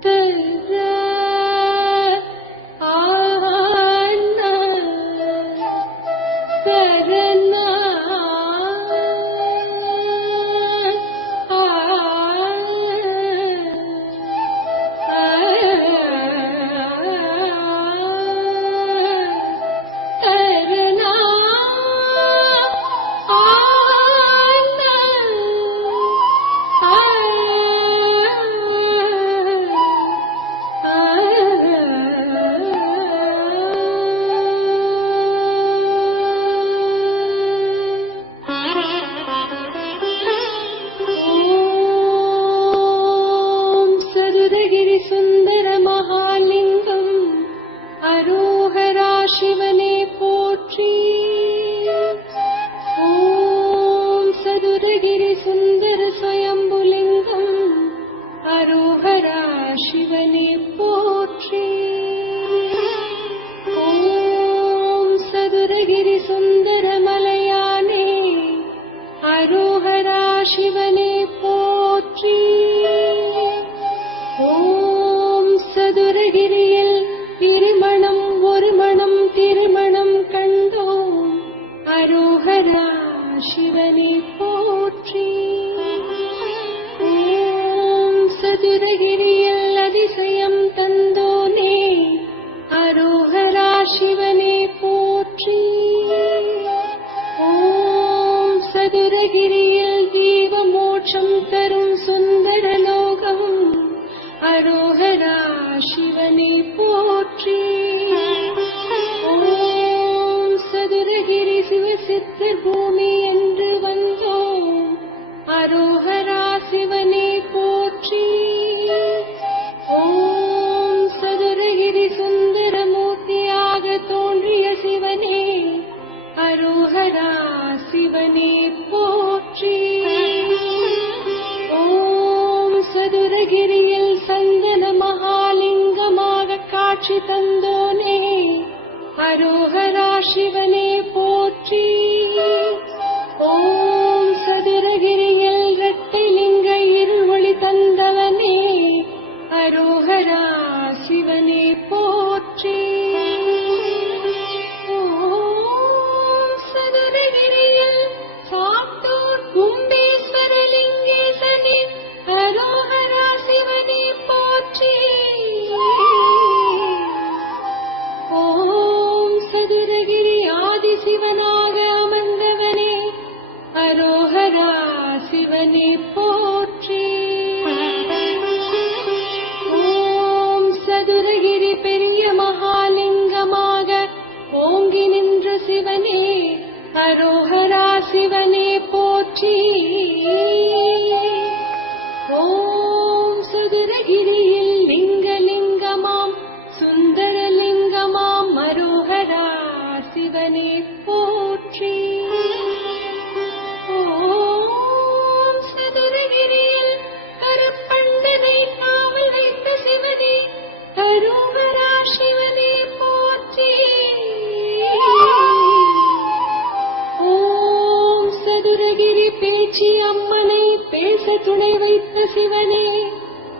对对 Jesus. That's it. ஹரோஹரா சிவனே போற்றி. ஓம் சுதுரகிரி.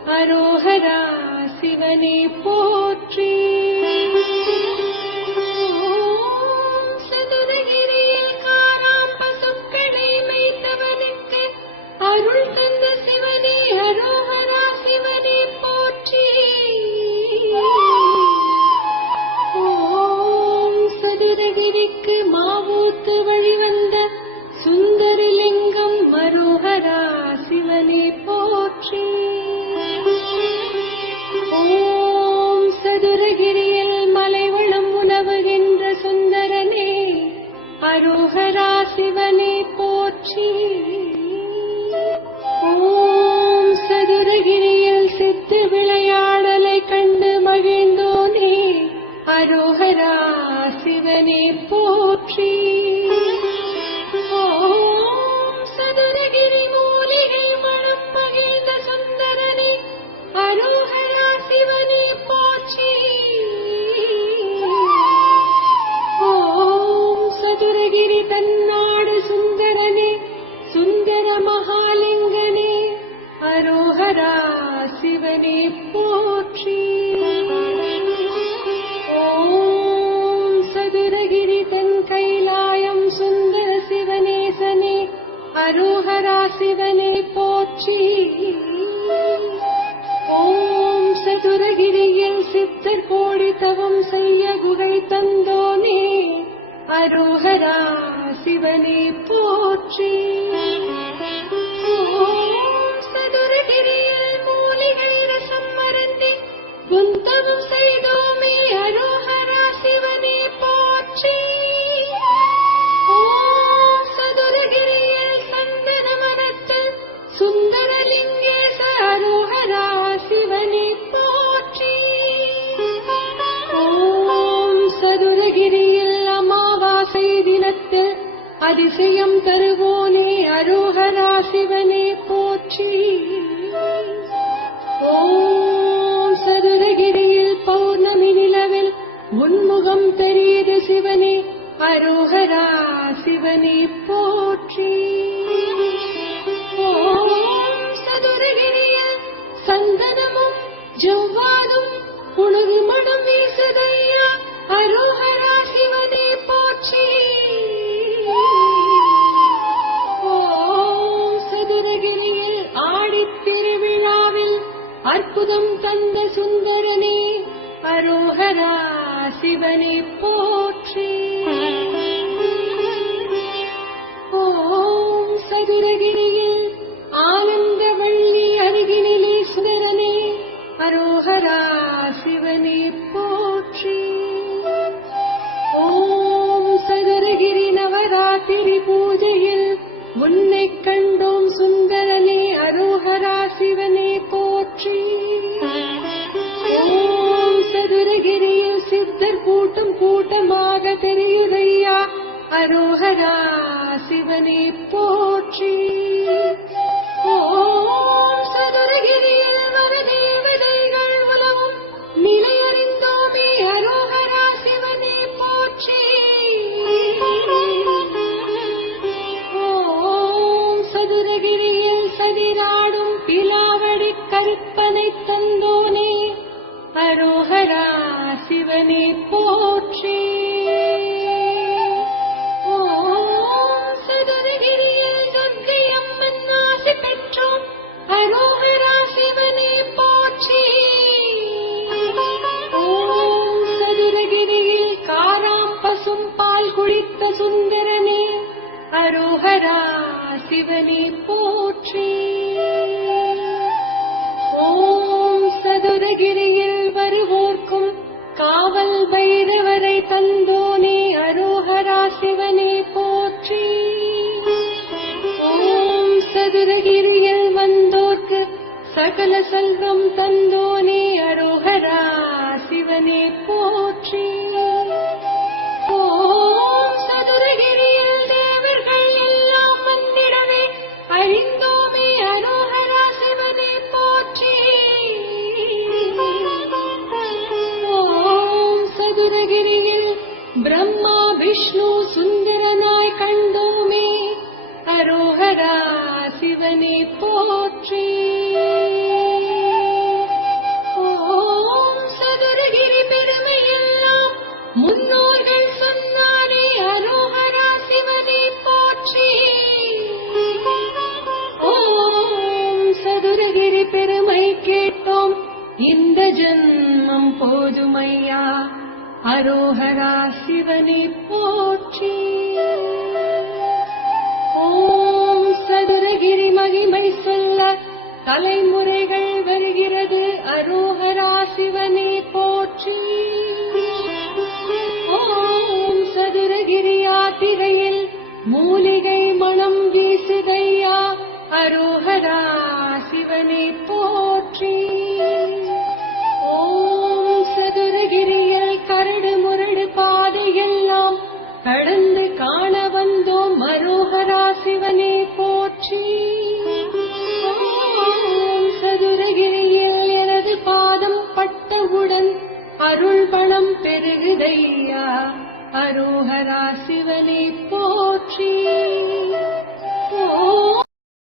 अरोहरासिन पोत्री। 心。போற்றி. ஓம் சதுரகிரி தன் கைலாயம் சுந்தர சிவனேசனே அரோகரா சிவனே போற்றி. ஓம் சதுரகிரியில் சித்தர் கோடி தவம் செய்ய குகை தந்தோனே அரோகரா சிவனே போற்றி. அதிசயம் தருவோனே அரோகரா சிவனே போற்றி. ஓம் சதுரகிரியில் பௌர்ணமி நிலவில் உன்முகம் தெரியுது சிவனே அரோகரா சிவனே போற்றி. ஓம் சதுரகிரியில் சந்தனமும் ஜவ்வாதும் உனது மனம் வீசுதையா அரோகரா हरासि बनि पोक्षी பிலாவடி கற்பனை தந்தோனே அரோகரா சிவனே போற்றி. பசும் பால் குடித்த சுந்தரனே அரோகரா சிவனே போ சகல செல்வம் தந்தோனே அரோகரா சிவனே போற்றி ஓம் சதுரகிரியில் தேவர்கள் எல்லாம் வந்திடவே அறிந்தோமே அரோகரா சிவனே போற்றி ஓம் சதுரகிரியில் பிரம்மா விஷ்ணு சுந்தரனாய் கண்டோமே அரோகரா சிவனே போற்றி இந்த ஜன்மம் போதுமையா? அரோகரா சிவனை போற்றி. ஓம் சதுரகிரி மகிமை சொல்ல தலைமுறைகள் வருகிறது. அரோகரா சிவனை போற்றி. அரோகரா போற்றி. சதுரகிரியில் எனது பாதம் பட்டவுடன் அருள் பணம் பெருகுதையா அரோகரா சிவனே